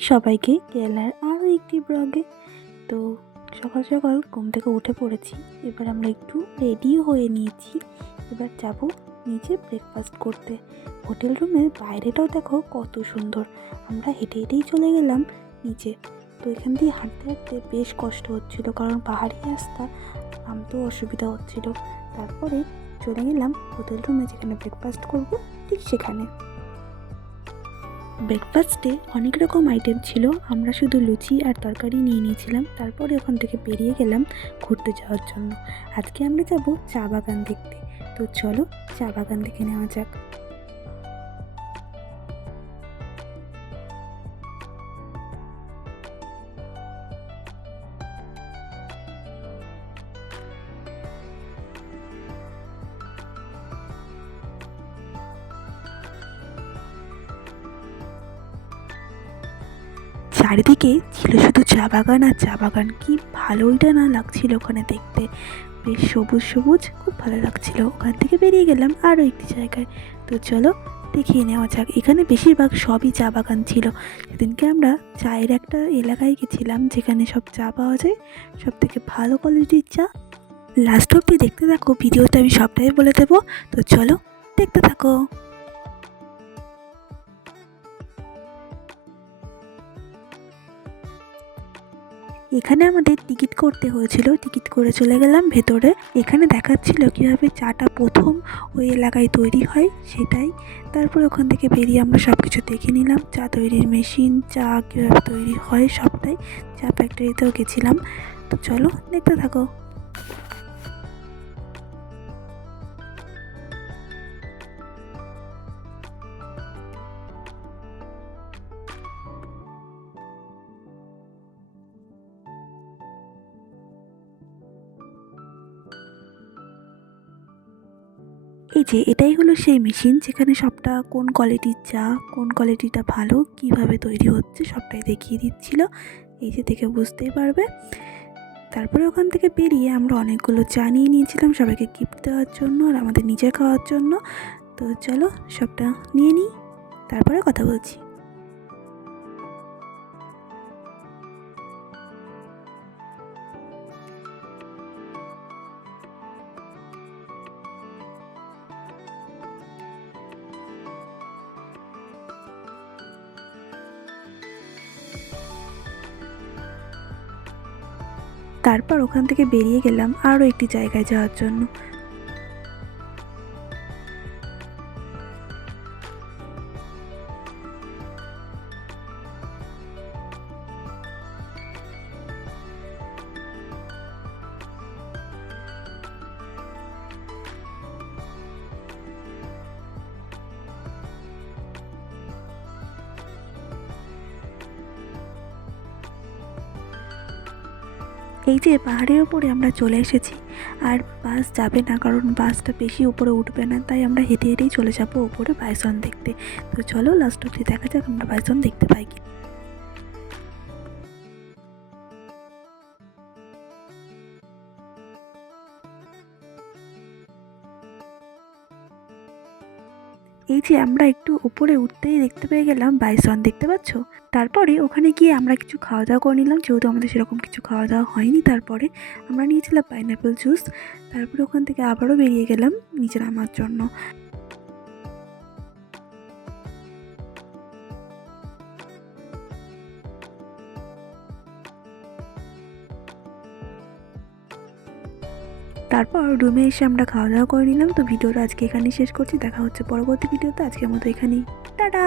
সবাইকে কেরালার আরও একটি ব্লগে। তো সকাল সকাল ঘুম থেকে উঠে পড়েছি। এবার আমরা একটু রেডিও হয়ে নিয়েছি। এবার যাব নিচে ব্রেকফাস্ট করতে। হোটেল রুমের বাইরেটাও দেখো কত সুন্দর। আমরা হেঁটে হেঁটেই চলে গেলাম নিচে। তো এখান দিয়ে হাঁটতে হাঁটতে বেশ কষ্ট হচ্ছিল কারণ পাহাড়ি রাস্তা নামতেও অসুবিধা হচ্ছিল। তারপরে চলে গেলাম হোটেল রুমে যেখানে ব্রেকফাস্ট করব ঠিক সেখানে। ব্রেকফাস্টে অনেক রকম আইটেম ছিল। আমরা শুধু লুচি আর তরকারি নিয়ে নিয়েছিলাম। তারপরে ওখান থেকে বেরিয়ে গেলাম ঘুরতে যাওয়ার জন্য। আজকে আমরা যাব চা বাগান দেখতে। তো চলো চা বাগান দেখে নেওয়া যাক। চারিদিকে ছিল শুধু চা বাগান আর চা বাগান। কি ভালোইটা না লাগছিল ওখানে দেখতে। বেশ সবুজ সবুজ, খুব ভালো লাগছিল। ওখান থেকে বেরিয়ে গেলাম আরও একটি জায়গায়। তো চলো, দেখিয়ে নেওয়া যাক। এখানে বেশিরভাগ সবই চা বাগান ছিল। সেদিনকে আমরা চায়ের একটা এলাকায় গেছিলাম, যেখানে সব চা পাওয়া যায়। সব থেকে ভালো কোয়ালিটির চা। লাস্ট অব্দি দেখতে থাকো ভিডিওতে আমি সবটাই বলে দেবো। তো চলো, দেখতে থাকো। এখানে আমাদের টিকিট করতে হয়েছিল, টিকিট করে চলে গেলাম ভেতরে। এখানে দেখাচ্ছিল কীভাবে চাটা প্রথম ওই এলাকায় তৈরি হয়, সেটাই। তারপর ওখান থেকে বেরিয়ে আমরা সব কিছু দেখে নিলাম। চা তৈরির মেশিন, চা কীভাবে তৈরি হয় সবটাই। চা ফ্যাক্টরিতেও গেছিলাম। তো চলো দেখতে থাকো। এই যে, এটাই হলো সেই মেশিন যেখানে সবটা কোন কোয়ালিটির চা, কোন কোয়ালিটিটা ভালো, কীভাবে তৈরি হচ্ছে সবটাই দেখিয়ে দিচ্ছিল। এই যে থেকে বুঝতেই পারবে। তারপরে ওখান থেকে বেরিয়ে আমরা অনেকগুলো চা নিয়ে নিয়েছিলাম সবাইকে গিফট দেওয়ার জন্য আর আমাদের নিজে খাওয়ার জন্য। তো চলো সবটা নিয়ে নিই, তারপরে কথা বলছি। তারপর ওখান থেকে বেরিয়ে গেলাম আরও একটি জায়গায় যাওয়ার জন্য। এই যে পাহাড়ের ওপরে আমরা চলে এসেছি, আর বাস যাবে না, কারণ বাসটা বেশি উপরে উঠবে না, তাই আমরা হেঁটে হেঁটেই চলে যাব উপরে বাইসন দেখতে। তো চলো লাস্ট অব্দি দেখা যাক আমরা বাইসন দেখতে পাই কি এই যে আমরা একটু উপরে উঠতেই দেখতে পেয়ে গেলাম বাইসন, দেখতে পাচ্ছ? তারপরে ওখানে গিয়ে আমরা কিছু খাওয়া দাওয়া করে নিলাম, যেহেতু আমাদের সেরকম কিছু খাওয়া দাওয়া হয়নি। তারপরে আমরা নিয়েছিলাম পাইনঅ্যাপেল জুস তারপরে ওখান থেকে আবারও বেরিয়ে গেলাম নিচে আমার জন্য। তারপর রুমে এসে আমরা খাওয়া দাওয়া করে নিলাম। তো ভিডিওটা আজকে এখানেই শেষ করছি। দেখা হচ্ছে পরবর্তী ভিডিওতে। আজকের মতো এখানেই। টাটা!